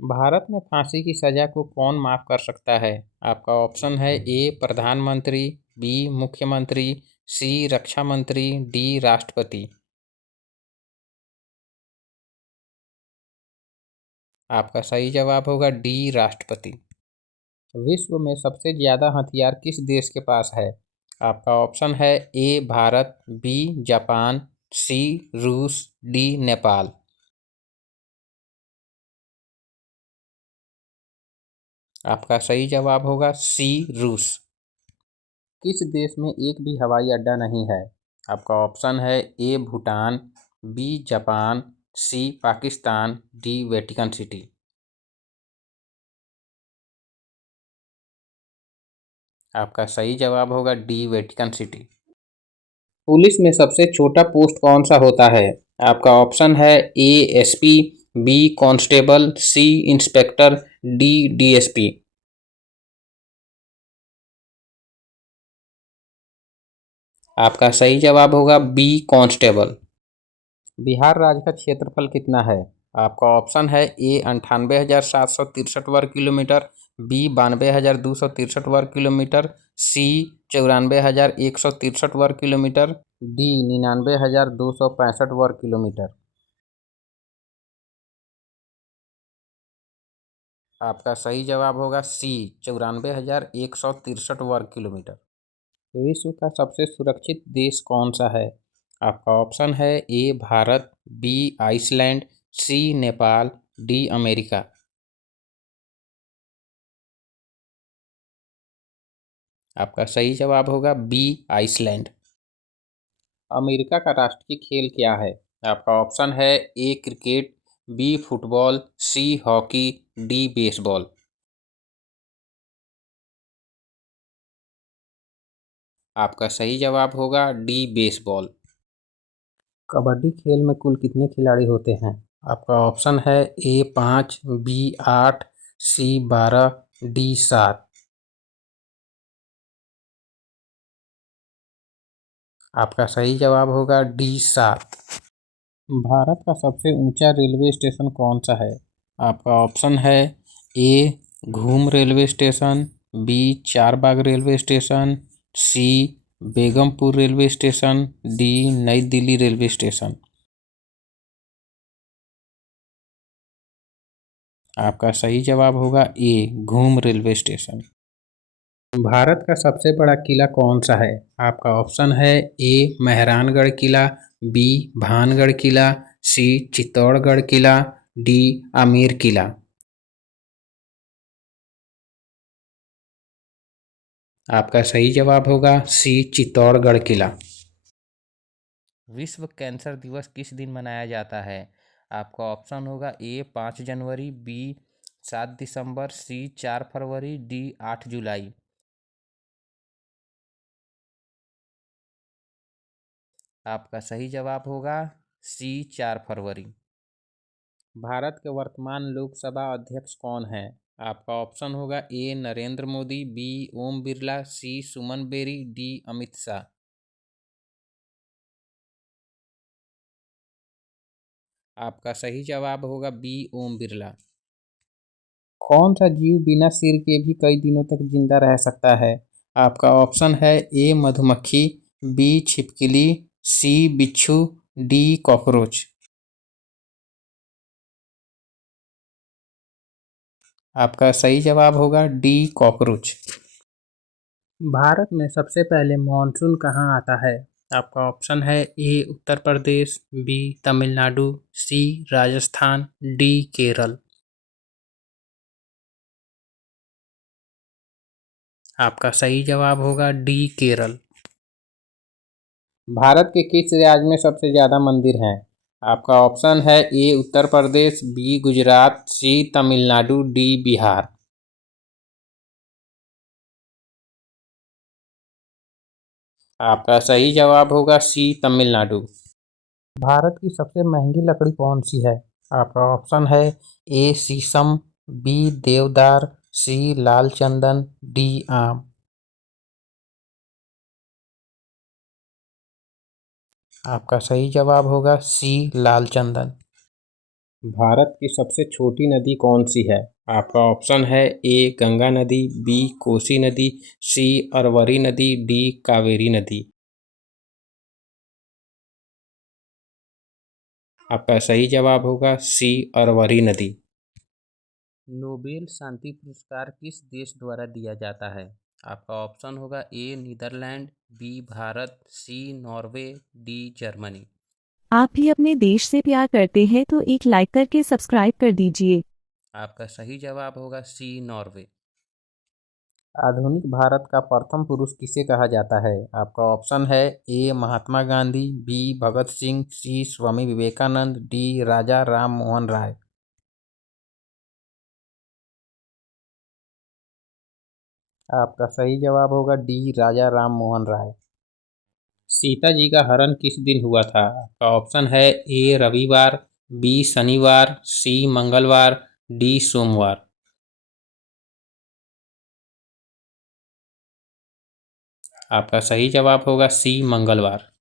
भारत में फांसी की सजा को कौन माफ कर सकता है? आपका ऑप्शन है ए प्रधानमंत्री, बी मुख्यमंत्री, सी रक्षा मंत्री, डी राष्ट्रपति। आपका सही जवाब होगा डी राष्ट्रपति। विश्व में सबसे ज्यादा हथियार किस देश के पास है? आपका ऑप्शन है ए भारत, बी जापान, सी रूस, डी नेपाल। आपका सही जवाब होगा सी रूस। किस देश में एक भी हवाई अड्डा नहीं है? आपका ऑप्शन है ए भूटान, बी जापान, सी पाकिस्तान, डी वेटिकन सिटी। आपका सही जवाब होगा डी वेटिकन सिटी। पुलिस में सबसे छोटा पोस्ट कौन सा होता है? आपका ऑप्शन है A SP, B constable, C inspector, D DSP. आपका सही जवाब होगा बी कांस्टेबल। बिहार राज्य का क्षेत्रफल कितना है? आपका ऑप्शन है ए 98,763 वर्ग किलोमीटर, बी 92,263 वर्ग किलोमीटर, सी 94,163 वर्ग किलोमीटर, डी 99,265 वर्ग किलोमीटर। आपका सही जवाब होगा सी 94,163 वर्ग किलोमीटर। विश्व का सबसे सुरक्षित देश कौन सा है? आपका ऑप्शन है ए भारत, बी आइसलैंड, सी नेपाल, डी अमेरिका। आपका सही जवाब होगा बी आइसलैंड। अमेरिका का राष्ट्रीय खेल क्या है? आपका ऑप्शन है A cricket, B football, C hockey, D baseball. आपका सही जवाब होगा डी बेसबॉल। कबड्डी खेल में कुल कितने खिलाड़ी होते हैं? आपका ऑप्शन है ए 5, बी 8, सी 12, डी 7। आपका सही जवाब होगा डी 7। भारत का सबसे ऊंचा रेलवे स्टेशन कौन सा है? आपका ऑप्शन है A Ghum railway station, B Charbagh railway station, C Begampur railway station, D Nai Delhi railway station. आपका सही जवाब होगा ए घूम रेलवे स्टेशन। भारत का सबसे बड़ा किला कौन सा है? आपका ऑप्शन है ए मेहरानगढ़ किला, बी भानगढ़ किला, सी चित्तौड़गढ़ किला, डी आमेर किला। आपका सही जवाब होगा सी चित्तौड़गढ़ किला। विश्व कैंसर दिवस किस दिन मनाया जाता है? आपका ऑप्शन होगा ए 5 जनवरी, बी 7 दिसंबर, सी 4 फरवरी, डी 8 जुलाई। आपका सही जवाब होगा सी 4 फरवरी। भारत के वर्तमान लोकसभा अध्यक्ष कौन है? आपका ऑप्शन होगा ए नरेंद्र मोदी, बी ओम बिरला, सी सुमन बेरी, डी अमित शाह। आपका सही जवाब होगा बी ओम बिरला। कौन सा जीव बिना सिर के भी कई दिनों तक जिंदा रह सकता है? आपका ऑप्शन है ए मधुमक्खी, बी छिपकली, सी बिच्छू, डी कॉकरोच। आपका सही जवाब होगा डी कॉकरोच। भारत में सबसे पहले मॉनसून कहाँ आता है? आपका ऑप्शन है ए उत्तर प्रदेश, बी तमिलनाडु, सी राजस्थान, डी केरल। आपका सही जवाब होगा डी केरल। भारत के किस राज्य में सबसे ज्यादा मंदिर हैं? आपका ऑप्शन है ए उत्तर प्रदेश, बी गुजरात, सी तमिलनाडु, डी बिहार। आपका सही जवाब होगा सी तमिलनाडु। भारत की सबसे महंगी लकड़ी कौन सी है? आपका ऑप्शन है ए शीशम, बी देवदार, सी लाल चंदन, डी आम। आपका सही जवाब होगा सी लाल चंदन। भारत की सबसे छोटी नदी कौन सी है? आपका ऑप्शन है ए गंगा नदी, बी कोसी नदी, सी अरवरी नदी, डी कावेरी नदी। आपका सही जवाब होगा सी अरवरी नदी। नोबेल शांति पुरस्कार किस देश द्वारा दिया जाता है? आपका ऑप्शन होगा ए नीदरलैंड, बी भारत, सी नॉर्वे, डी जर्मनी। आप भी अपने देश से प्यार करते हैं तो एक लाइक करके सब्सक्राइब कर दीजिए। आपका सही जवाब होगा सी नॉर्वे। आधुनिक भारत का प्रथम पुरुष किसे कहा जाता है? आपका ऑप्शन है ए महात्मा गांधी, बी भगत सिंह, सी स्वामी विवेकानंद, डी राजा राम मोहन राय। आपका सही जवाब होगा डी राजा राम मोहन राय। सीता जी का हरण किस दिन हुआ था? आपका ऑप्शन है ए रविवार, बी शनिवार, सी मंगलवार, डी सोमवार। आपका सही जवाब होगा सी मंगलवार।